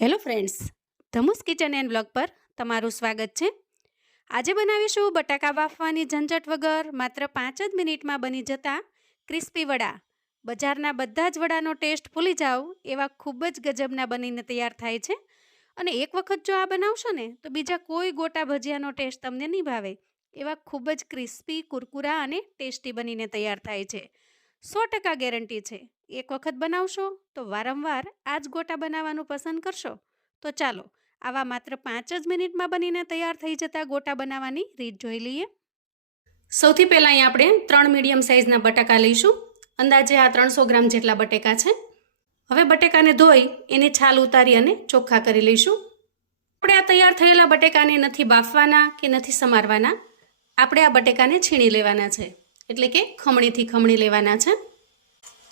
Hello friends ધમુસ kitchen and blog પર તમારું સ્વાગત છે. આજે બનાવીશું બટાકા બાફવાની ઝંઝટ વગર માત્ર પાંચ જ મિનિટમાં બની જતા ક્રિસ્પી વડા. બજારના બધા જ વડાનો ટેસ્ટ ભૂલી જાઓ, એવા ખૂબ જ ગજબના બનીને તૈયાર થાય છે. અને એક વખત જો આ બનાવશો ને, તો બીજા કોઈ ગોટા ભજીયાનો ટેસ્ટ તમને નહીં ભાવે એવા ખૂબ જ ક્રિસ્પી, કુરકુરા અને ટેસ્ટી બનીને તૈયાર થાય છે. સો ટકા ગેરંટી છે. એક વખત બનાવશો, તો વારંવાર આ જ ગોટા બનાવવાનું પસંદ કરશો. તો ચાલો, આવા માત્ર પાંચ જ મિનિટમાં બનીને તૈયાર થઈ જતા ગોટા બનાવવાની રીત જોઈ લઈએ. સૌથી પહેલાં અહીં આપણે ત્રણ મીડિયમ સાઇઝના બટાકા લઈશું. અંદાજે આ ત્રણસો ગ્રામ જેટલા બટેકા છે. હવે બટેકાને ધોઈ એની છાલ ઉતારી અને ચોખ્ખા કરી લઈશું. આપણે આ તૈયાર થયેલા બટેકાને નથી બાફવાના કે નથી સમારવાના. આપણે આ બટેકાને છીણી લેવાના છે. એટલે કે ખમણીથી ખમણી લેવાના છે.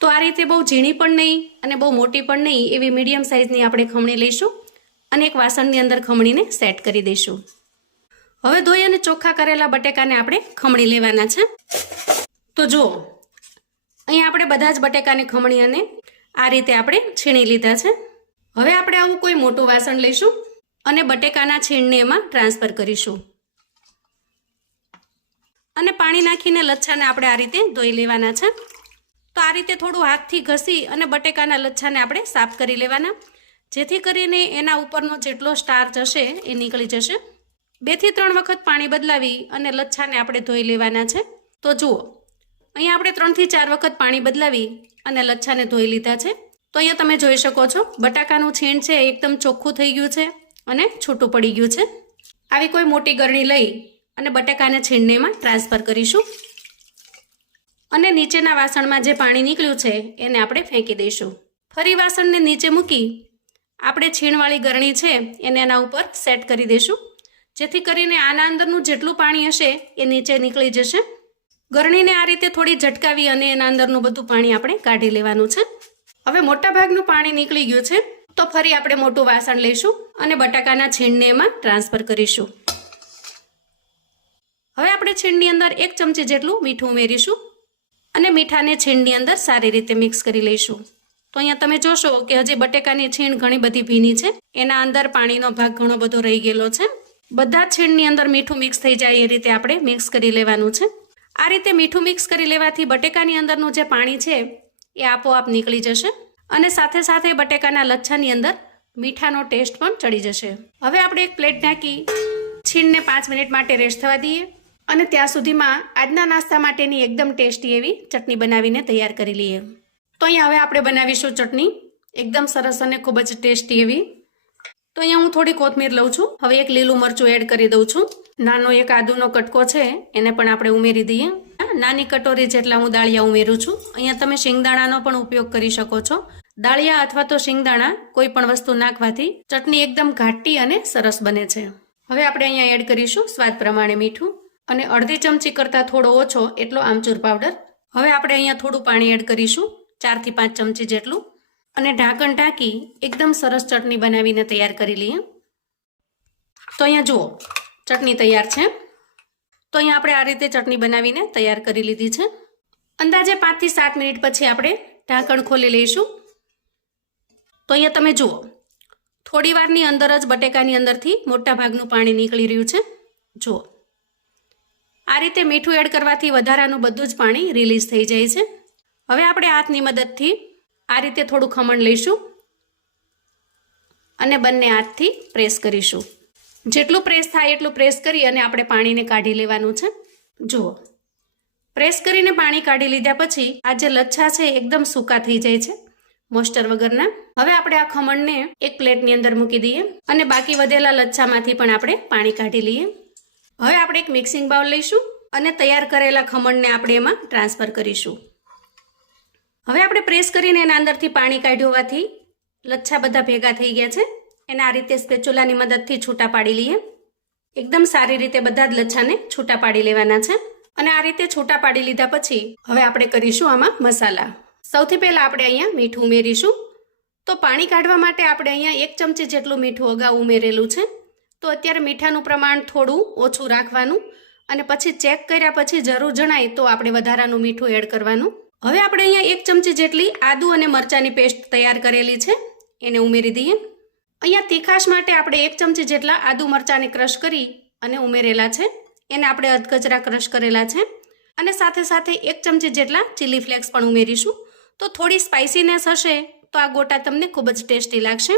તો આ રીતે બહુ ઝીણી પણ નહીં અને બહુ મોટી પણ નહીં એવી મીડિયમ સાઇઝની આપણે ખમણી લઈશું અને એક વાસણની અંદર ખમણીને સેટ કરી દઈશું. હવે ધોઈ અને ચોખ્ખા કરેલા બટેકાને આપણે ખમણી લેવાના છે. તો જુઓ અહીં આપણે બધા જ બટેકાને ખમણી અને આ રીતે આપણે છીણી લીધા છે. હવે આપણે આવું કોઈ મોટું વાસણ લઈશું અને બટેકાના છીણને એમાં ટ્રાન્સફર કરીશું. અને પાણી નાખીને લચ્છાને આપણે આ રીતે ધોઈ લેવાના છે. તો આ રીતે થોડું હાથથી ઘસી અને બટેકાના લચ્છાને આપણે સાફ કરી લેવાના. જેથી કરીને એના ઉપરનો જેટલો સ્ટાર્ચ હશે એ નીકળી જશે. બેથી ત્રણ વખત પાણી બદલાવી અને લચ્છાને આપણે ધોઈ લેવાના છે. તો જુઓ, અહીંયા આપણે ત્રણથી ચાર વખત પાણી બદલાવી અને લચ્છાને ધોઈ લીધા છે. તો અહીંયા તમે જોઈ શકો છો, બટાકાનું છીણ છે એકદમ ચોખ્ખું થઈ ગયું છે અને છૂટું પડી ગયું છે. આવી કોઈ મોટી ગરણી લઈ અને બટાકાને છીણને એમાં ટ્રાન્સફર કરીશું. અને નીચેના વાસણમાં જે પાણી નીકળ્યું છે, એને આપણે ફેંકી દઈશું. ફરી વાસણને નીચે મૂકી આપણે છીણવાળી ગરણી છે, એને એના ઉપર સેટ કરી દઈશું. જેથી કરીને આના અંદરનું જેટલું પાણી હશે, એ નીચે નીકળી જશે. ગરણીને આ રીતે થોડી ઝટકાવી અને એના અંદરનું બધું પાણી આપણે કાઢી લેવાનું છે. હવે મોટાભાગનું પાણી નીકળી ગયું છે, તો ફરી આપણે મોટું વાસણ લઈશું અને બટાકાના છીણને એમાં ટ્રાન્સફર કરીશું. હવે આપણે છીણની અંદર એક ચમચી જેટલું મીઠું ઉમેરીશું. અને મીઠાને છીણની અંદર સારી રીતે મિક્સ કરી લઈશું. તો અહીંયા તમે જોશો કે હજી બટેકાની છીણ ઘણી બધી ભીની છે. એના અંદર પાણીનો ભાગ ઘણો બધો રહી ગયેલો છે. બધા છીણની અંદર મીઠું મિક્સ થઈ જાય એ રીતે આપણે મિક્સ કરી લેવાનું છે. આ રીતે મીઠું મિક્સ કરી લેવાથી બટેકાની અંદરનું જે પાણી છે, એ આપોઆપ નીકળી જશે અને સાથે સાથે બટેકાના લચ્છાની અંદર મીઠાનો ટેસ્ટ પણ ચડી જશે. હવે આપણે એક પ્લેટ ઢાંકી છીણને પાંચ મિનિટ માટે રેસ્ટ થવા દઈએ. અને ત્યાં સુધીમાં આજના નાસ્તા માટેની એકદમ ટેસ્ટી એવી ચટણી બનાવીને તૈયાર કરી લઈએ. તો અહીંયા હવે આપણે બનાવીશું ચટણી. એકદમ સરસ અને ખૂબ જ ટેસ્ટી એવી. તો અહીંયા હું થોડી કોથમીર લઉં છું. હવે એક લીલું મરચું એડ કરી દઉં છું. નાનો એક આદુનો કટકો છે, એને પણ આપણે ઉમેરી દઈએ. નાની કટોરી જેટલા હું દાળિયા ઉમેરું છું. અહીંયા તમે શિંગદાણાનો પણ ઉપયોગ કરી શકો છો. દાળિયા અથવા તો શિંગદાણા કોઈ પણ વસ્તુ નાખવાથી ચટણી એકદમ ઘાટી અને સરસ બને છે. હવે આપણે અહીંયા એડ કરીશું સ્વાદ પ્રમાણે મીઠું. અને અડધી ચમચી કરતાં થોડો ઓછો એટલો આમચૂર પાવડર. હવે આપણે અહીંયા થોડું પાણી એડ કરીશું ચારથી પાંચ ચમચી જેટલું. અને ઢાંકણ ઢાંકી એકદમ સરસ ચટણી બનાવીને તૈયાર કરી લઈએ. તો અહીંયા જુઓ, ચટણી તૈયાર છે. તો અહીંયા આપણે આ રીતે ચટણી બનાવીને તૈયાર કરી લીધી છે. અંદાજે પાંચથી સાત મિનિટ પછી આપણે ઢાંકણ ખોલી લઈશું. તો અહીંયા તમે જુઓ થોડી વારની અંદર જ બટેકાની અંદરથી મોટા ભાગનું પાણી નીકળી રહ્યું છે. જુઓ આ રીતે મીઠું એડ કરવાથી વધારાનું બધું જ પાણી રિલીઝ થઈ જાય છે. હવે આપણે હાથની મદદથી આ રીતે થોડું ખમણ લઈશું અને બંને હાથથી પ્રેસ કરીશું. જેટલું પ્રેસ થાય એટલું પ્રેસ કરી અને આપણે પાણીને કાઢી લેવાનું છે. જુઓ. પ્રેસ કરીને પાણી કાઢી લીધા પછી આ જે લચ્છા છે એકદમ સૂકા થઈ જાય છે, મોસ્ટર વગરના. હવે આપણે આ ખમણને એક પ્લેટની અંદર મૂકી દઈએ અને બાકી વધેલા લચ્છામાંથી પણ આપણે પાણી કાઢી લઈએ. હવે આપણે એક મિક્સિંગ બાઉલ લઈશું અને તૈયાર કરેલા ખમણને આપણે એમાં ટ્રાન્સફર કરીશું. હવે આપણે પ્રેસ કરીને એના અંદરથી પાણી કાઢ્યું હોવાથી લચ્છા બધા ભેગા થઈ ગયા છે. એને આ રીતે સ્પેચ્યુલાની મદદથી છૂટા પાડી લઈએ. એકદમ સારી રીતે બધા જ લચ્છાને છૂટા પાડી લેવાના છે. અને આ રીતે છૂટા પાડી લીધા પછી હવે આપણે કરીશું આમાં મસાલા. સૌથી પહેલાં આપણે અહીંયા મીઠું ઉમેરીશું. તો પાણી કાઢવા માટે આપણે અહીંયા એક ચમચી જેટલું મીઠું અગાઉ ઉમેરેલું છે. તો અત્યારે મીઠાનું પ્રમાણ થોડું ઓછું રાખવાનું અને પછી ચેક કર્યા પછી જરૂર જણાય તો આપણે વધારાનું મીઠું એડ કરવાનું. હવે આપણે અહીંયા એક ચમચી જેટલી આદુ અને મરચાંની પેસ્ટ તૈયાર કરેલી છે. એને ઉમેરી દઈએ. અહીંયા તીખાશ માટે આપણે એક ચમચી જેટલા આદુ મરચાંને ક્રશ કરી અને ઉમેરેલા છે. એને આપણે અધકચરા ક્રશ કરેલા છે. અને સાથે સાથે એક ચમચી જેટલા ચીલી ફ્લેક્સ પણ ઉમેરીશું. તો થોડી સ્પાઇસીનેસ હશે તો આ ગોટા તમને ખૂબ જ ટેસ્ટી લાગશે.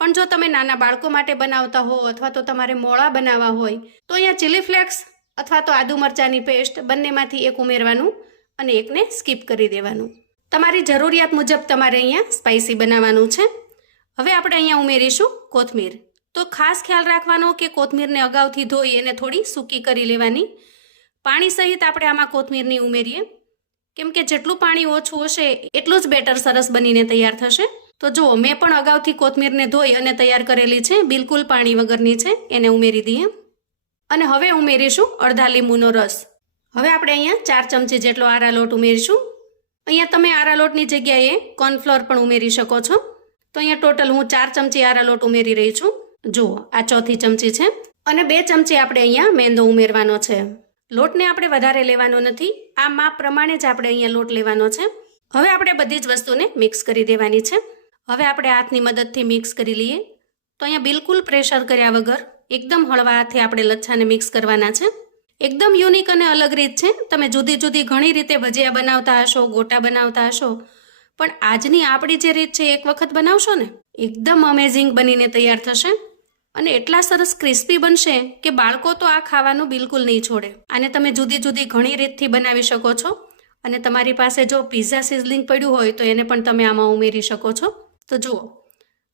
પણ જો તમે નાના બાળકો માટે બનાવતા હો અથવા તો તમારે મોળા બનાવવા હોય, તો અહીંયા ચીલી ફ્લેક્સ અથવા તો આદુ મરચાંની પેસ્ટ બંનેમાંથી એક ઉમેરવાનું અને એકને સ્કીપ કરી દેવાનું. તમારી જરૂરિયાત મુજબ તમારે અહીંયા સ્પાઇસી બનાવવાનું છે. હવે આપણે અહીંયા ઉમેરીશું કોથમીર. તો ખાસ ખ્યાલ રાખવાનો કે કોથમીરને અગાઉથી ધોઈ એને થોડી સૂકી કરી લેવાની. પાણી સહિત આપણે આમાં કોથમીરની ઉમેરીએ. કેમ કે જેટલું પાણી ઓછું હશે, એટલું જ બેટર સરસ બનીને તૈયાર થશે. તો જુઓ મેં પણ અગાઉથી કોથમીરને ધોઈ અને તૈયાર કરેલી છે. બિલકુલ પાણી વગરની છે. એને ઉમેરી દઈએ. અને હવે ઉમેરીશું અડધા લીંબુનો રસ. હવે આપણે અહીંયા ચાર ચમચી જેટલો આરા લોટ ઉમેરીશું. અહીંયા તમે આરા લોટની જગ્યાએ કોર્નફ્લોર પણ ઉમેરી શકો છો. તો અહીંયા ટોટલ હું ચાર ચમચી આરા લોટ ઉમેરી રહી છું. જુઓ, આ ચોથી ચમચી છે. અને બે ચમચી આપણે અહીંયા મેંદો ઉમેરવાનો છે. લોટને આપણે વધારે લેવાનો નથી. આ માપ પ્રમાણે જ આપણે અહીંયા લોટ લેવાનો છે. હવે આપણે બધી જ વસ્તુને મિક્સ કરી દેવાની છે. હવે આપણે હાથની મદદથી મિક્સ કરી લઈએ. તો અહીંયા બિલકુલ પ્રેશર કર્યા વગર એકદમ હળવા હાથે આપણે લચ્છાને મિક્સ કરવાના છે. એકદમ યુનિક અને અલગ રીત છે. તમે જુદી જુદી ઘણી રીતે ભજીયા બનાવતા હશો, ગોટા બનાવતા હશો. પણ આજની આપણી જે રીત છે, એક વખત બનાવશો ને, એકદમ અમેઝિંગ બનીને તૈયાર થશે. અને એટલા સરસ ક્રિસ્પી બનશે કે બાળકો તો આ ખાવાનું બિલકુલ નહીં છોડે. આને તમે જુદી જુદી ઘણી રીતથી બનાવી શકો છો. અને તમારી પાસે જો પિઝા સિઝલિંગ પડ્યું હોય તો એને પણ તમે આમાં ઉમેરી શકો છો. તો જુઓ,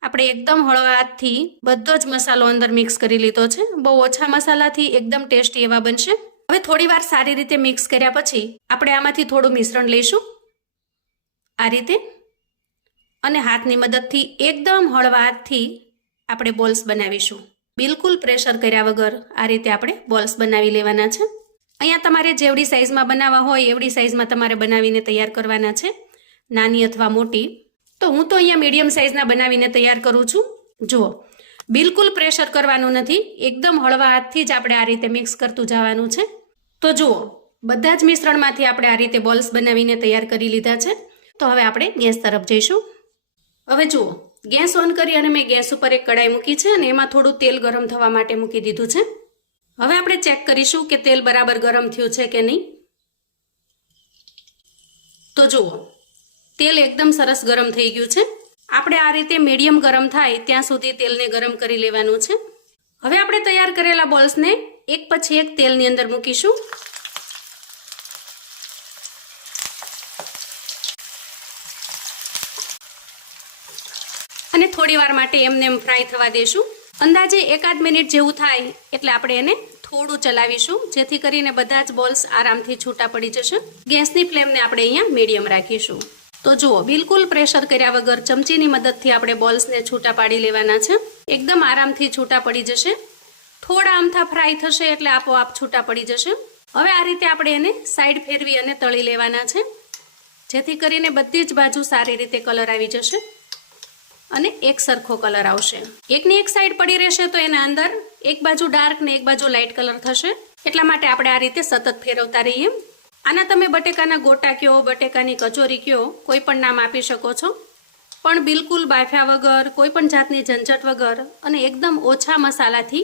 આપણે એકદમ હળવા હાથથી બધો જ મસાલો અંદર મિક્સ કરી લીધો છે. બહુ ઓછા મસાલાથી એકદમ ટેસ્ટી એવા બનશે. હવે થોડી વાર સારી રીતે મિક્સ કર્યા પછી આપણે આમાંથી થોડું મિશ્રણ લઈશું. આ રીતે. અને હાથની મદદથી એકદમ હળવા હાથથી આપણે બોલ્સ બનાવીશું. બિલકુલ પ્રેશર કર્યા વગર આ રીતે આપણે બોલ્સ બનાવી લેવાના છે. અહીંયા તમારે જેવડી સાઇઝમાં બનાવવા હોય એવડી સાઇઝમાં તમારે બનાવીને તૈયાર કરવાના છે. નાની અથવા મોટી. તો હું તો અહીંયા મીડિયમ સાઇઝના બનાવીને તૈયાર કરું છું. જુઓ, બિલકુલ પ્રેશર કરવાનું નથી. એકદમ હળવા હાથથી જ આપણે આ રીતે મિક્સ કરતું જવાનું છે. તો જુઓ, બધા જ મિશ્રણમાંથી આપણે આ રીતે બોલ્સ બનાવીને તૈયાર કરી લીધા છે. તો હવે આપણે ગેસ તરફ જઈશું. હવે જુઓ, ગેસ ઓન કરી અને મેં ગેસ ઉપર એક કડાઈ મૂકી છે અને એમાં થોડું તેલ ગરમ થવા માટે મૂકી દીધું છે. હવે આપણે ચેક કરીશું કે તેલ બરાબર ગરમ થયું છે કે નહીં. તો જુઓ તેલ એકદમ સરસ ગરમ થઈ ગયું છે. આપણે આ રીતે મીડિયમ ગરમ થાય ત્યાં સુધી તેલને ગરમ કરી લેવાનું છે. હવે આપણે તૈયાર કરેલા બોલ્સને એક પછી એક તેલની અંદર મૂકીશું. અને થોડી વાર માટે એમને એમ ફ્રાય થવા દેશું. અંદાજે એકાદ મિનિટ જેવું થાય એટલે આપણે એને થોડું ચલાવીશું, જેથી કરીને બધા જ બોલ્સ આરામથી છૂટા પડી જશે. ગેસની ફ્લેમને આપણે અહીંયા મીડિયમ રાખીશું. તો જુઓ, બિલકુલ પ્રેશર કર્યા વગર ચમચીની મદદથી આપણે બોલ્સને છૂટા પાડી લેવાના છે. એકદમ આરામથી છૂટા પડી જશે. થોડા આમથા ફ્રાય થશે એટલે આપોઆપ છૂટા પડી જશે. હવે આ રીતે આપણે એને સાઈડ ફેરવી અને તળી લેવાના છે. જેથી કરીને બધી જ બાજુ સારી રીતે કલર આવી જશે અને એક સરખો કલર આવશે. એકની એક સાઈડ પડી રહેશે તો એના અંદર એક બાજુ ડાર્ક ને એક બાજુ લાઇટ કલર થશે. એટલા માટે આપણે આ રીતે સતત ફેરવતા રહીએ. આના તમે બટેકાના ગોટા કયો બટેકાની કચોરી કયો કોઈ પણ નામ આપી શકો છો. પણ બિલકુલ બાફ્યા વગર, કોઈ પણ જાતની ઝંઝટ વગર અને એકદમ ઓછા મસાલાથી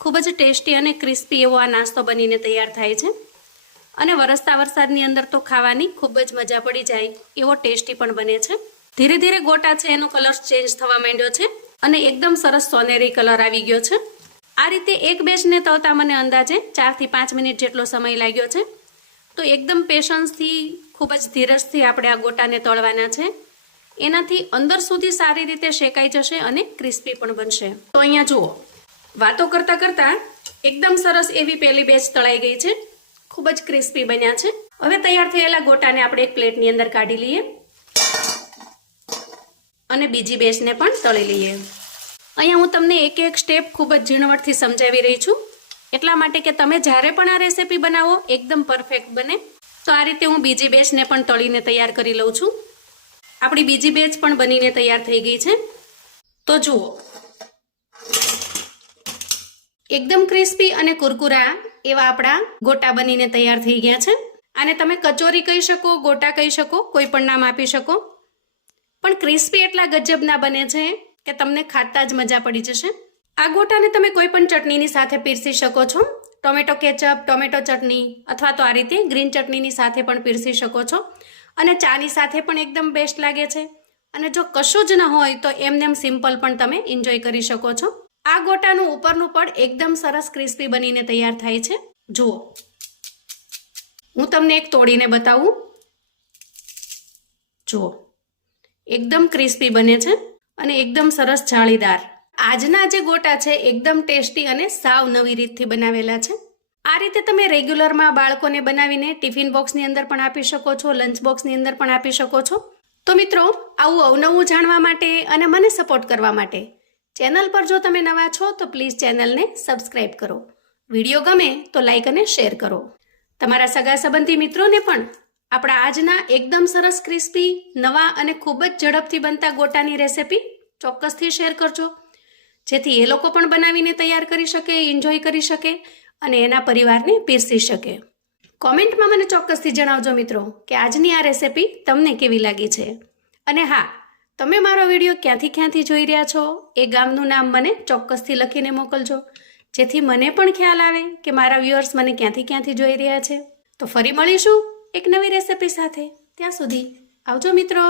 ખૂબ જ ટેસ્ટી અને ક્રિસ્પી એવો આ નાસ્તો બનીને તૈયાર થાય છે. અને વરસતા વરસાદની અંદર તો ખાવાની ખૂબ જ મજા પડી જાય, એવો ટેસ્ટી પણ બને છે. ધીરે ધીરે ગોટા છે, એનો કલર ચેન્જ થવા માંડ્યો છે અને એકદમ સરસ સોનેરી કલર આવી ગયો છે. આ રીતે એક બેચને તવતા મને અંદાજે ચારથી પાંચ મિનિટ જેટલો સમય લાગ્યો છે. તો એકદમ પેશન્સથી, ખૂબ જ ધીરજથી આપણે આ ગોટાને તળવાના છે. એનાથી અંદર સુધી સારી રીતે શેકાઈ જશે અને ક્રિસ્પી પણ બનશે. તો અહીંયા જુઓ, વાતો કરતાં કરતાં એકદમ સરસ એવી પહેલી બેચ તળાઈ ગઈ છે. ખૂબ જ ક્રિસ્પી બન્યા છે. હવે તૈયાર થયેલા ગોટાને આપણે એક પ્લેટની અંદર કાઢી લઈએ. અને બીજી બેચને પણ તળી લઈએ. અહીંયા હું તમને એક એક સ્ટેપ ખૂબ જ ઝીણવટથી સમજાવી રહી છું. એટલા માટે કે તમે જ્યારે પણ આ રેસીપી બનાવો, એકદમ પરફેક્ટ બને. તો આ રીતે હું બીજી બેચને પણ તળીને તૈયાર કરી લઉં છું. આપણી બીજી બેચ પણ બનીને તૈયાર થઈ ગઈ છે. તો જુઓ. એકદમ ક્રિસ્પી અને કુરકુરા એવા આપણા ગોટા બનીને તૈયાર થઈ ગયા છે. આને તમે કચોરી કહી શકો, ગોટા કહી શકો, કોઈ પણ નામ આપી શકો. પણ ક્રિસ્પી એટલા ગજબના બને છે કે તમને ખાતા જ મજા પડી જશે. આ ગોટાને તમે કોઈ પણ ચટણીની સાથે પીરસી શકો છો. ટોમેટો કેચઅપ, ટોમેટો ચટણી અથવા તો આ રીતે ગ્રીન ચટણીની સાથે પણ પીરસી શકો છો. અને ચાની સાથે પણ એકદમ બેસ્ટ લાગે છે. અને જો કશું જ ન હોય તો એમને એમ સિમ્પલ પણ તમે એન્જોય કરી શકો છો. આ ગોટાનું ઉપરનું પડ એકદમ સરસ ક્રિસ્પી બનીને તૈયાર થાય છે. જુઓ. હું તમને એક તોડીને બતાવું. જુઓ. એકદમ ક્રિસ્પી બને છે અને એકદમ સરસ જાળીદાર. આજના જે ગોટા છે, એકદમ ટેસ્ટી અને સાવ નવી રીતથી બનાવેલા છે. આ રીતે તમે રેગ્યુલરમાં બાળકોને બનાવીને ટિફિન બોક્સની અંદર પણ આપી શકો છો, લંચ બોક્સની અંદર પણ આપી શકો છો. તો મિત્રો, આવું અવનવું જાણવા માટે અને મને સપોર્ટ કરવા માટે ચેનલ પર જો તમે નવા છો, તો પ્લીઝ ચેનલને સબસ્ક્રાઇબ કરો. વીડિયો ગમે તો લાઇક અને શેર કરો. તમારા સગા સંબંધી મિત્રોને પણ આપણા આજના એકદમ સરસ ક્રિસ્પી, નવા અને ખૂબ જ ઝડપથી બનતા ગોટાની રેસિપી ચોક્કસથી શેર કરજો. જેથી એ લોકો પણ બનાવીને તૈયાર કરી શકે એન્જોય કરી શકે અને એના પરિવારને પીરસી શકે. કોમેન્ટમાં મને ચોક્કસથી જણાવજો મિત્રો કે આજની આ રેસિપી તમને કેવી લાગી છે? અને હા, તમે મારો વીડિયો ક્યાંથી ક્યાંથી જોઈ રહ્યા છો એ ગામનું નામ મને ચોક્કસથી લખીને મોકલજો. જેથી મને પણ ખ્યાલ આવે કે મારા વ્યુઅર્સ મને ક્યાંથી ક્યાંથી જોઈ રહ્યા છે. તો ફરી મળીશું એક નવી રેસિપી સાથે. ત્યાં સુધી આવજો મિત્રો.